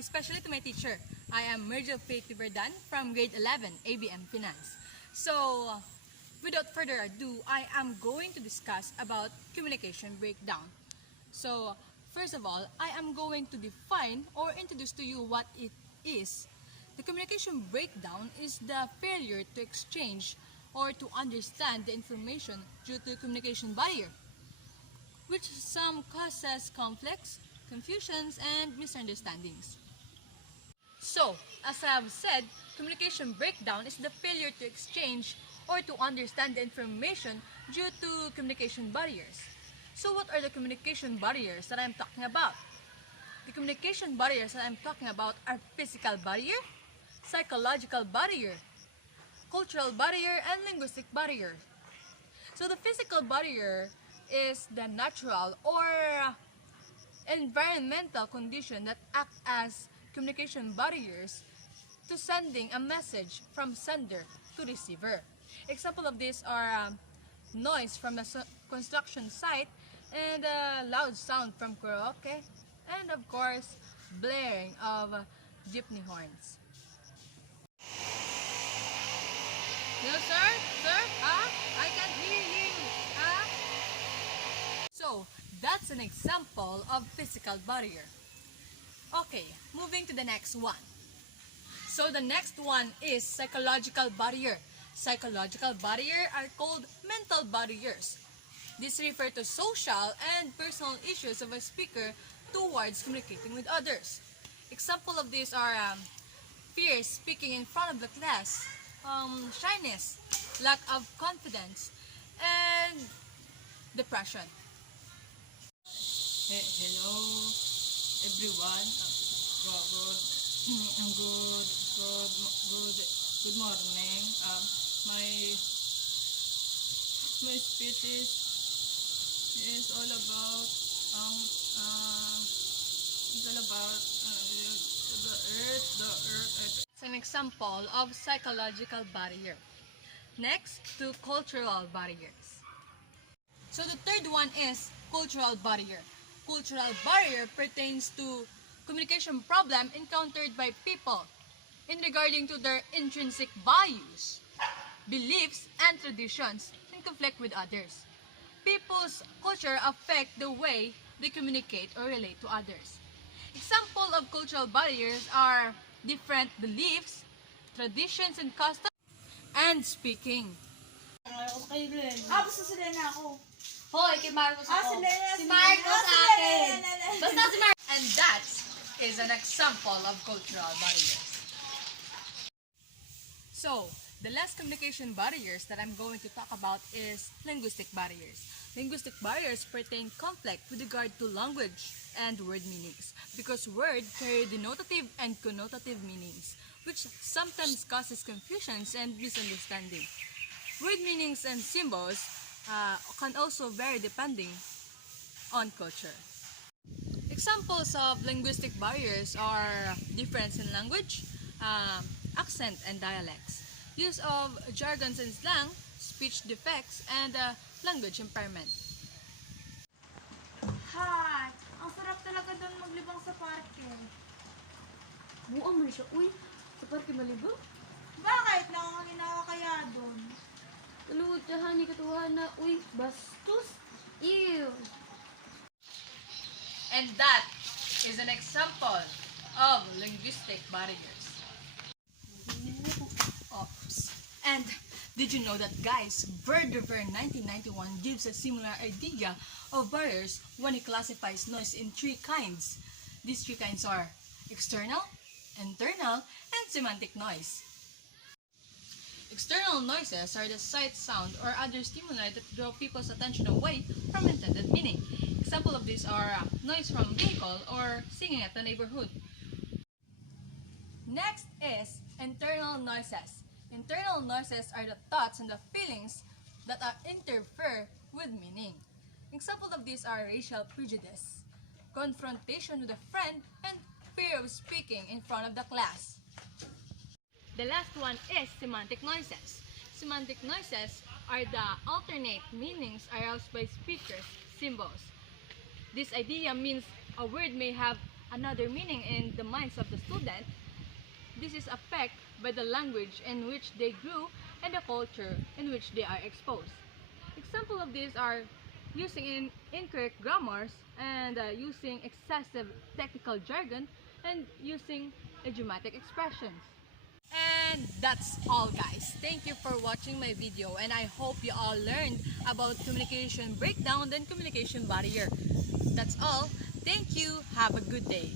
especially to my teacher. I am Mergel Faith Verdan from grade 11, ABM Finance. So, without further ado, I am going to discuss about communication breakdown. So, first of all, I am going to define or introduce to you what it is. The communication breakdown is the failure to exchange or to understand the information due to communication barrier, which some causes conflicts, confusions, and misunderstandings. So, as I have said, communication breakdown is the failure to exchange or to understand the information due to communication barriers. So what are the communication barriers that I'm talking about? The communication barriers that I'm talking about are physical barrier, psychological barrier, cultural barrier, and linguistic barrier. So the physical barrier is the natural or environmental condition that act as communication barriers to sending a message from sender to receiver. Example of this are noise from a construction site and loud sound from karaoke, and of course blaring of jeepney horns. No sir? Sir? I can't hear you. So, that's an example of physical barrier. Okay, moving to the next one. So the next one is psychological barrier. Psychological barrier are called mental barriers. These refer to social and personal issues of a speaker towards communicating with others. Example of these are fear speaking in front of the class, shyness, lack of confidence, and depression. Hello, everyone. I'm good morning. My speech is all about the earth. It's an example of psychological barrier. Next, to cultural barriers. So the third one is cultural barrier. Cultural barrier pertains to communication problem encountered by people in regarding to their intrinsic values, beliefs, and traditions in conflict with others. People's culture affect the way they communicate or relate to others. Example of cultural barriers are different beliefs, traditions, and customs, and speaking. Basta si Lena ako. Hoy, kay Marcos ako. Si Marcos Lena. akin. Basta si Marcos. And that is an example of cultural barriers. So, the last communication barriers that I'm going to talk about is linguistic barriers. Linguistic barriers pertain conflict with regard to language and word meanings, because words carry denotative and connotative meanings, which sometimes causes confusions and misunderstanding. Word meanings and symbols can also vary depending on culture. Examples of linguistic barriers are difference in language, accent and dialects, use of jargons and slang, speech defects, and language impairment. Hi! Ang sarap talaga doon maglibang sa parke. Buang mo siya. Uy, sa parke malibang? Bakit? Nakakaginawa kaya doon? Aluwag tahan ni katuhan na. Uy, bastos. Ew. And that is an example of linguistic barriers. Oops. And did you know that, guys, Bird River 1991 gives a similar idea of barriers when it classifies noise in three kinds. These three kinds are external, internal, and semantic noise. External noises are the sight, sound, or other stimuli that draw people's attention away from intended meaning. Example of these are noise from vehicle or singing at the neighborhood. Next is internal noises. Internal noises are the thoughts and the feelings that interfere with meaning. Example of these are racial prejudice, confrontation with a friend, and fear of speaking in front of the class. The last one is semantic noises. Semantic noises are the alternate meanings aroused by speakers' symbols. This idea means a word may have another meaning in the minds of the student, this is affected by the language in which they grew and the culture in which they are exposed. Example of these are using incorrect grammars and using excessive technical jargon and using idiomatic expressions. And that's all, guys. Thank you for watching my video, and I hope you all learned about communication breakdown and communication barrier. That's all. Thank you. Have a good day.